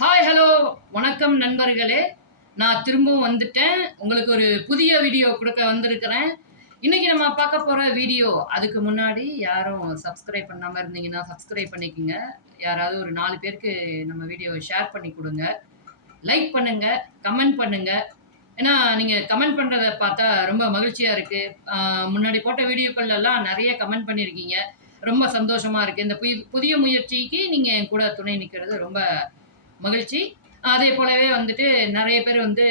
Hi hello வணக்கம் நண்பர்களே. நான் திரும்பவும் வந்துட்டேன். உங்களுக்கு ஒரு புதிய வீடியோ கொடுக்க வந்திருக்கிறேன். இன்னைக்கு நம்ம பார்க்க போகிற வீடியோ அதுக்கு முன்னாடி யாரும் சப்ஸ்கிரைப் பண்ணாமல் இருந்தீங்கன்னா சப்ஸ்கிரைப் பண்ணிக்கோங்க. யாராவது ஒரு நாலு பேருக்கு நம்ம வீடியோவை ஷேர் பண்ணி கொடுங்க. லைக் பண்ணுங்க கமெண்ட் பண்ணுங்க. ஏன்னா நீங்கள் கமெண்ட் பண்ணுறத பார்த்தா ரொம்ப மகிழ்ச்சியாக இருக்குது முன்னாடி போட்ட வீடியோக்கள்லாம் நிறைய கமெண்ட் பண்ணியிருக்கீங்க ரொம்ப சந்தோஷமாக இருக்குது இந்த புதிய முயற்சிக்கு நீங்கள் என் கூட துணை நிற்கிறது ரொம்ப மகிழ்ச்சி. அதே போலவே வந்துட்டு நிறைய பேர் வந்து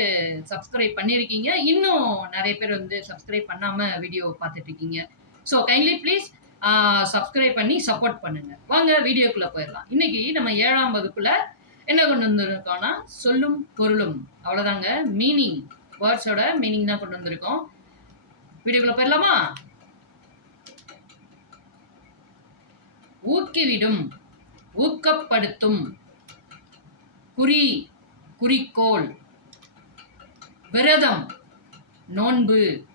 சப்ஸ்கிரைப் பண்ணியிருக்கீங்க. இன்னும் நிறைய பேர் வந்து சப்ஸ்கிரைப் பண்ணாமல் வீடியோ பார்த்துட்டு இருக்கீங்க ஸோ கைண்ட்லி ப்ளீஸ் சப்ஸ்கிரைப் பண்ணி சப்போர்ட் பண்ணுங்க. வாங்க வீடியோக்குள்ளே போயிடலாம். இன்னைக்கு நம்ம ஏழாம் வகுப்புல என்ன கொண்டு வந்திருக்கோம்னா சொல்லும் பொருளும். அவ்வளோதாங்க மீனிங் வேர்ட்ஸோட மீனிங் தான் கொண்டு வந்திருக்கோம். வீடியோக்குள்ளே போயிடலாமா? ஊக்கிவிடும் ஊக்கப்படுத்தும். குறி குறிக்கோள். விரதம் நோன்பு.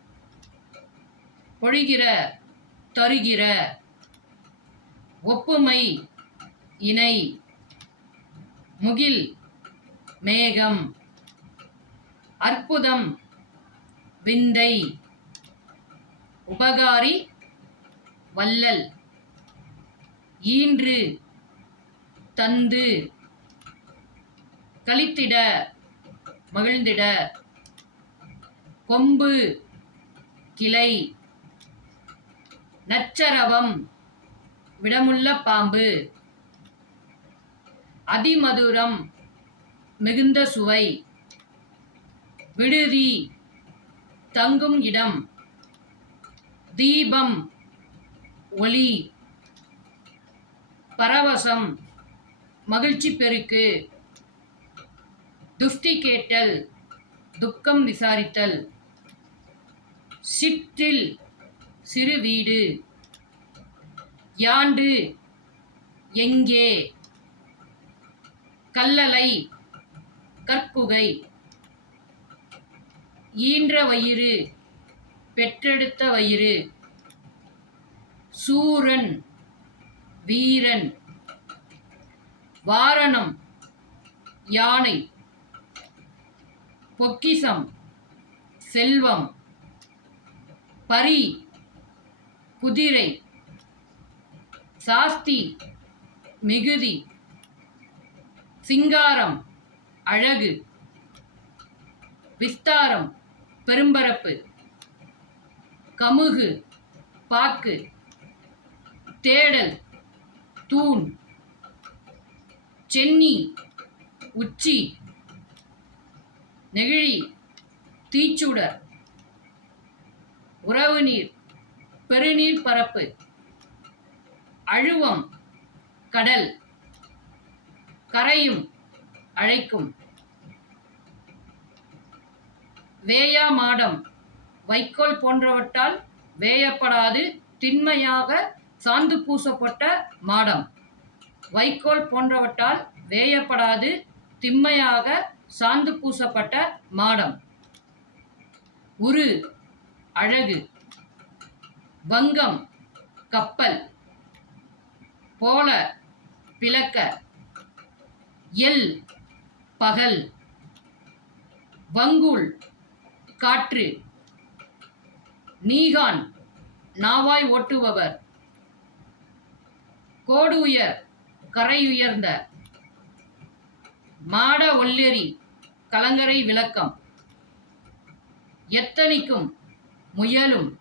பொழிகிற தருகிற. ஒப்புமை இணை. முகில் மேகம். அற்புதம் விந்தை. உபகாரி வல்லல் ஈன்று தந்து. கழித்திட மகிழ்ந்திட. கொம்பு கிளை. நச்சரவம் விடமுள்ள பாம்பு. அதிமதுரம் மிகுந்த சுவை. விடுதி தங்கும் இடம். தீபம் ஒளி. பரவசம் மகிழ்ச்சி பெருக்கு. துஷ்டி கேட்டல் துக்கம் விசாரித்தல். சிற்றில் சிறு வீடு யாண்டு எங்கே? கல்லலை கற்குகை ஈன்ற வயிறு பெற்றெடுத்த வயிறு சூரன் வீரன் வாரணம் யானை. பொக்கிசம் செல்வம் பரி குதிரை சாஸ்தி மிகுதி சிங்காரம் அழகு விஸ்தாரம் பெரும்பரப்பு கமுகு பாக்கு தேடல் தூண் சென்னி உச்சி. நெகிழி தீச்சுடர் உறவு நீர் பெருநீர் பரப்பு அழுவம் கடல் கரையும் அழைக்கும் வேயா மாடம் வைக்கோல் போன்றவற்றால் வேயப்படாது திண்மையாக சாந்து பூசப்பட்ட மாடம். வைக்கோல் போன்றவற்றால் வேயப்படாது திண்மையாக சாந்து பூசப்பட்ட மாடம். உரு அழகு. வங்கம் கப்பல். போல பிளக்க. எல் பகல். வங்குள் காற்று. நீகான் நாவாய் ஓட்டுபவர். கோடு உயர் கரை உயர்ந்த மாட ஒல்லெறி கலங்கரை விளக்கம். எத்தனைக்கும் முயலும்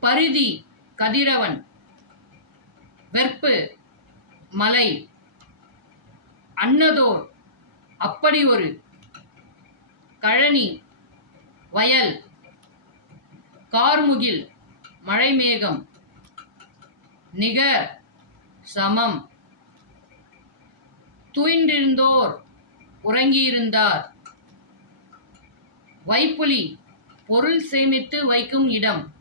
பரிதி கதிரவன். வெற்பு மலை. அன்னதோர் அப்படி ஒரு கழனி வயல். கார்முகில் மழைமேகம். நிகர் சமம். துயின்றிருந்தோர் உறங்கியிருந்தார். வைப்புலி பொருள் சேமித்து வைக்கும் இடம்.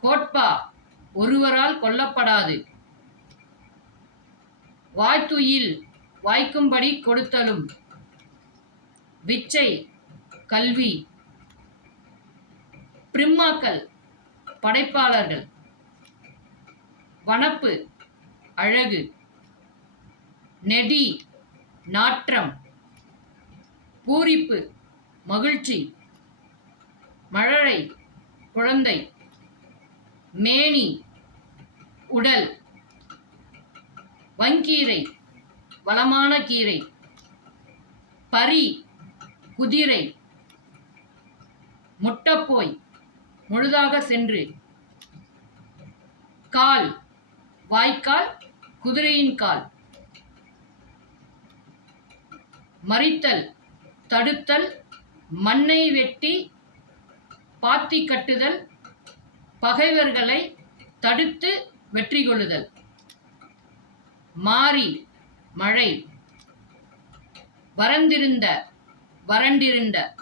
கோட்பா ஒருவரால் கொல்லப்படாது. வாய்த்துயில் வாய்க்கும்படி கொடுத்தலும். விச்சை கல்வி. பிரிம்மாக்கள் படைப்பாளர்கள். வனப்பு அழகு. நெடி நாற்றம் பூரிப்பு மகிழ்ச்சி மழலை குழந்தை மேனி உடல் வங்கீரை வளமான கீரை பரி குதிரை முட்டப்போய் முழுதாக சென்று கால் வாய்க்கால் குதிரையின் கால். மறித்தல் தடுத்தல் மண்ணை வெட்டி பாத்தி கட்டுதல் பகைவர்களை தடுத்து வெற்றி கொள்ளுதல். மாறி மழை. வறந்திருந்த வறண்டிருந்த.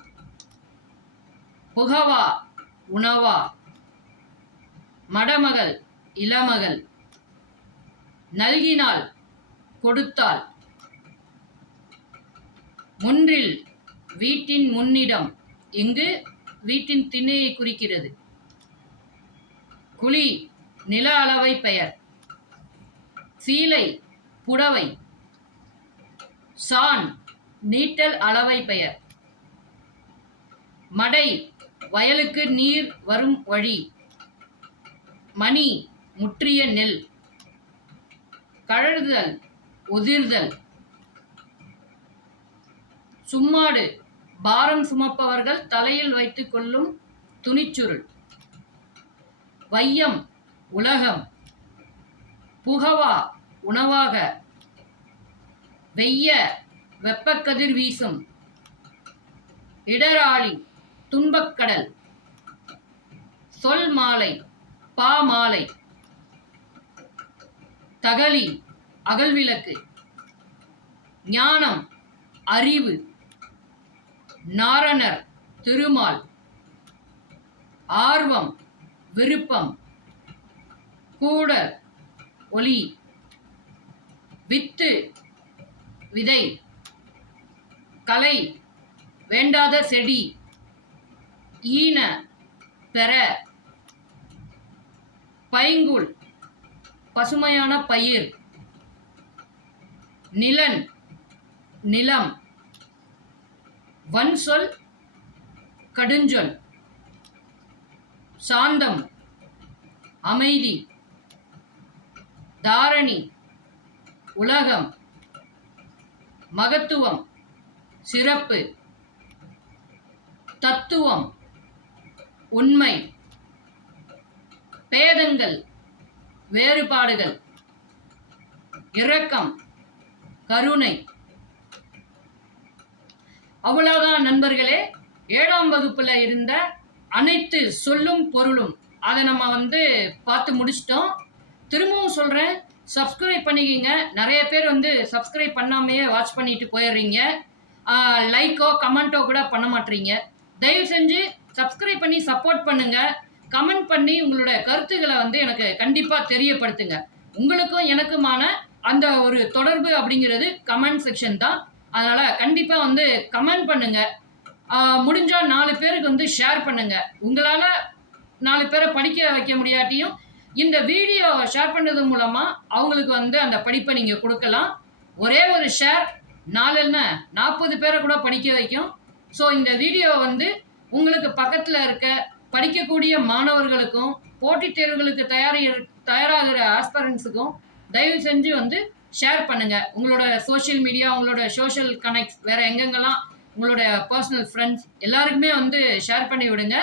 புகவா உணவா. மடமகள் இளமகள். நல்கினால் கொடுத்தாள் முன்றில் வீட்டின் முன்னிடம் இங்கு வீட்டின் திண்ணையை குறிக்கிறது. குழி நில அளவை பெயர். சீலை புடவை. சான் நீட்டல் அளவை பெயர். மடை வயலுக்கு நீர் வரும் வழி. மணி முற்றிய நெல். கழறுதல் உதிர்தல். சும்மாடு. பாரம் சுமப்பவர்கள் தலையில் வைத்துக் கொள்ளும் துணிச்சுருள். வையம் உலகம். புகவா உணவாக. வெய்ய வெப்பக்கதிர் வீசும். இடராளி துன்பக்கடல். சொல் மாலை பா மாலை தகலி அகல்விளக்கு. ஞானம் அறிவு. நாரணர் திருமால். ஆர்வம் விருப்பம். கூட ஒளி வித்து விதை. கலை வேண்டாத செடி. ஈன பெற. பைங்குள் பசுமையான பயிர். நிலன் நிலம். வன் சொல் கடுஞ்சொல். சாந்தம் அமைதி. தாரணி உலகம். மகத்துவம் சிறப்பு. தத்துவம் உண்மை. பேதங்கள் வேறுபாடுகள். இரக்கம் கருணை. அவ்வளவுதான் நண்பர்களே. ஏழாம் வகுப்புல இருந்த அனைத்து சொல்லும் பொருளும் அதை நம்ம வந்து பார்த்து முடிச்சிட்டோம். திரும்பவும் சொல்கிறேன் சப்ஸ்கிரைப் பண்ணிக்கிங்க. நிறைய பேர் வந்து சப்ஸ்கிரைப் பண்ணாமையே வாட்ச் பண்ணிட்டு போயிடுறீங்க. லைக்கோ கமெண்ட்டோ கூட பண்ண மாட்டீங்க. தயவு செஞ்சு சப்ஸ்கிரைப் பண்ணி சப்போர்ட் பண்ணுங்க. கமெண்ட் பண்ணி உங்களோட கருத்துக்களை வந்து எனக்கு கண்டிப்பாக தெரியப்படுத்துங்க. உங்களுக்கும் எனக்குமான அந்த ஒரு தொடர்பு அப்படிங்கிறது கமெண்ட் செக்ஷன் தான். அதனால் கண்டிப்பாக வந்து கமெண்ட் பண்ணுங்க. முடிஞ்சால் நாலு பேருக்கு வந்து ஷேர் பண்ணுங்க. உங்களால் நாலு பேரை படிக்க வைக்க முடியாட்டியும் இந்த வீடியோ ஷேர் பண்ணுறது மூலமாக அவங்களுக்கு வந்து அந்த படிப்பை நீங்கள் கொடுக்கலாம். ஒரே ஒரு ஷேர் நாலுன்னு நாற்பது பேரை கூட படிக்க வைக்கும். ஸோ இந்த வீடியோ வந்து உங்களுக்கு பக்கத்தில் இருக்க படிக்கக்கூடிய மாணவர்களுக்கும் போட்டித் தேர்வுகளுக்கு தயாரி தயாராகிற ஆஸ்பரன்ஸுக்கும் தயவு செஞ்சு வந்து ஷேர் பண்ணுங்க. உங்களோட சோஷியல் மீடியா உங்களோட சோஷியல் கனெக்ட்ஸ் வேற எங்கெங்கெல்லாம் உங்களோட பர்சனல் ஃப்ரெண்ட்ஸ் எல்லாருக்குமே வந்து ஷேர் பண்ணி விடுங்க.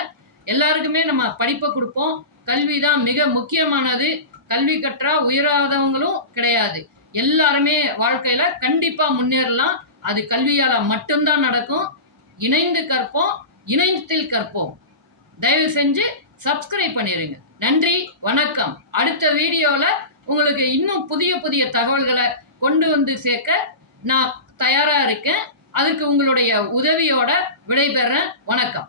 எல்லாருக்குமே நம்ம படிப்பை கொடுப்போம். கல்வி தான் மிக முக்கியமானது. கல்வி கற்றா உயராதவங்களும் கிடையாது. எல்லாருமே வாழ்க்கையில கண்டிப்பா முன்னேறலாம். அது கல்வியால மட்டும்தான் நடக்கும். இணைந்து கற்போம். இணையத்தில் கற்போம். தயவு செஞ்சு சப்ஸ்கிரைப் பண்ணிடுங்க நன்றி வணக்கம். அடுத்த வீடியோவில் உங்களுக்கு இன்னும் புதிய புதிய தகவல்களை கொண்டு வந்து சேர்க்க நான் தயாராக இருக்கேன். அதுக்கு உங்களுடைய உதவியோட விடைபெறேன். வணக்கம்.